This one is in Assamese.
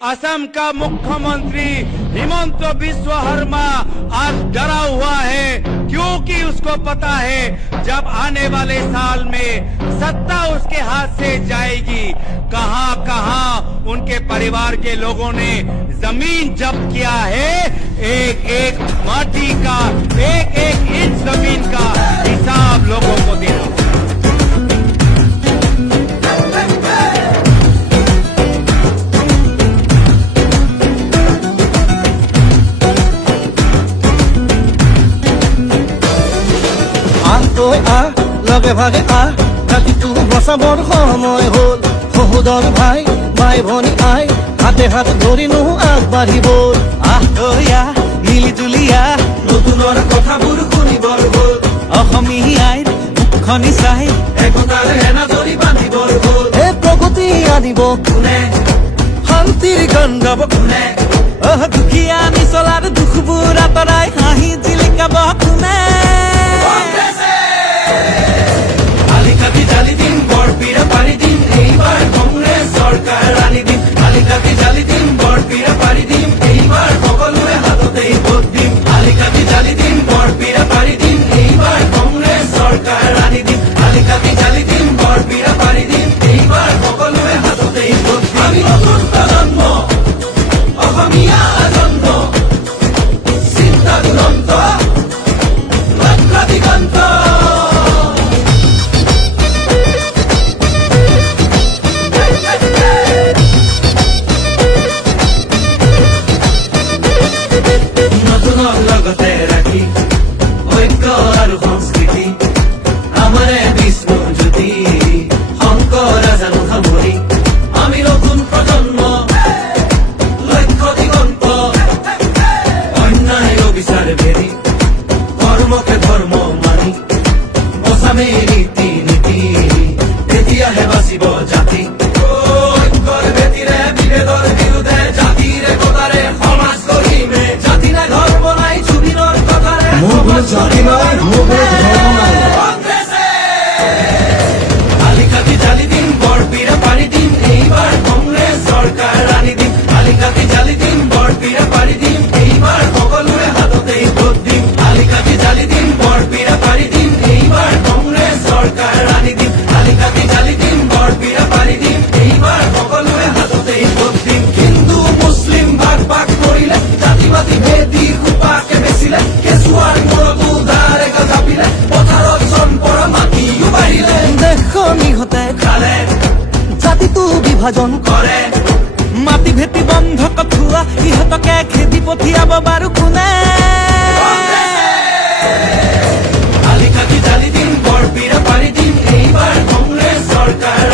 असम का मुख्यमंत्री हिमंत बिस्व शर्मा आज डरा हुआ है क्योंकि उसको पता है जब आने वाले साल में सत्ता उसके हाथ से जाएगी कहां कहां उनके परिवार के लोगों ने जमीन जब्त किया है। एक एक माटी का एक एक इंच जमीन का हिसाब लोगों को देना। লগে ভাগে ৰাতিটো বচাবৰ সময় হ'ল সহোদৰ ভাই মাই ভনী আই হাতে হাত ধৰিনো আগবাঢ়িব মিলি জুলিয়া নতুনৰ কথাবোৰ শুনিবৰ হ'ল অসমীয়াই মুখনি চাই একতাৰ এনাজৰি বান্ধিবৰ হ'ল এই প্ৰগতি আনিব কোনে শান্তিৰ গান গাব কোনে দুখীয়া নিচলাৰ দুখবোৰ আঁতৰাই হাঁহি জিলিকাব কোনে জালি দিন বৰপীৰা পাৰি দিম এইবাৰ কংগ্ৰেছ চৰকাৰ আনি দিম আলিকাটি জালি দিম বৰপীৰা পাৰি দিম এইবাৰ সকলোৰে হাততেই ভোট দিম আলিকাটি জালি দিম বৰপীৰা পাৰি দিম এইবাৰ কংগ্ৰেছ চৰকাৰ আনি দিম আলিকাটি জালি দিম বৰপীৰা পাৰি দিম এইবাৰ সকলোৰে হাততেই ভোট দিম আমি নতুন প্ৰজন্ম অসমীয়া আজন্ম চিন্তা দুৰন্ত লক্ষ্য দিগন্ত লগতে ৰাখি ঐক্য আৰু সংস্কৃতি আমাৰে বিষ্ণু জ্যোতি শংকৰ জানো সামৰি আমি নতুন প্ৰজন্ম লক্ষ্য দিগন্ত অন্যায় অবিচাৰ ভেৰি কৰ্মকে ধৰ্ম মানি বচামে ৰীতি নীতি তেতিয়াহে বাচিব জাতি ঐক্যৰ ভেটিৰে বিভেদৰ বিৰুদ্ধে জাতিৰ একতাৰে সমাজ গঢ়িমে জাতি নাই ধৰ্ম নাই জুবিনৰ কথাৰে জাতি নাই ধৰ্ম নাই আলিকাটি জালি দিম বৰপীৰা পাৰি দিম এইবাৰ কংগ্ৰেছ চৰকাৰ আনি দিম আলিকাটি জালি দিম বৰপীৰা পাৰি দিম এইবাৰ সকলোৰে হাততেই ভোট দিম আলিকাটি জালি দিম বৰপীৰা পাৰি দিম এইবাৰ কংগ্ৰেছ চৰকাৰ আনি দিম আলিকাটি জালি দিম বৰপীৰা পাৰি দিম এইবাৰ সকলোৰে হাততেই ভোট দিম হিন্দু মুছলিম ভাগ ভাগ কৰিলে জাতিবাদী ভেদি সোপাকে বেচিলে কেঁচুৱাৰ মূৰতো ধাৰে জাপিলে পথাৰত চম্পৰ মাটিও বাঢ়িলে দেশনিহঁতে খালে জাতিটো বিভাজন কৰে মাটি ভেটি বন্ধ কঠুৱা ইহঁতকে খেদি পঠিয়াব বাৰু কোনে আলিকাটি জালি দিম বৰপীৰা পাৰি দিম এইবাৰ কংগ্ৰেছ চৰকাৰ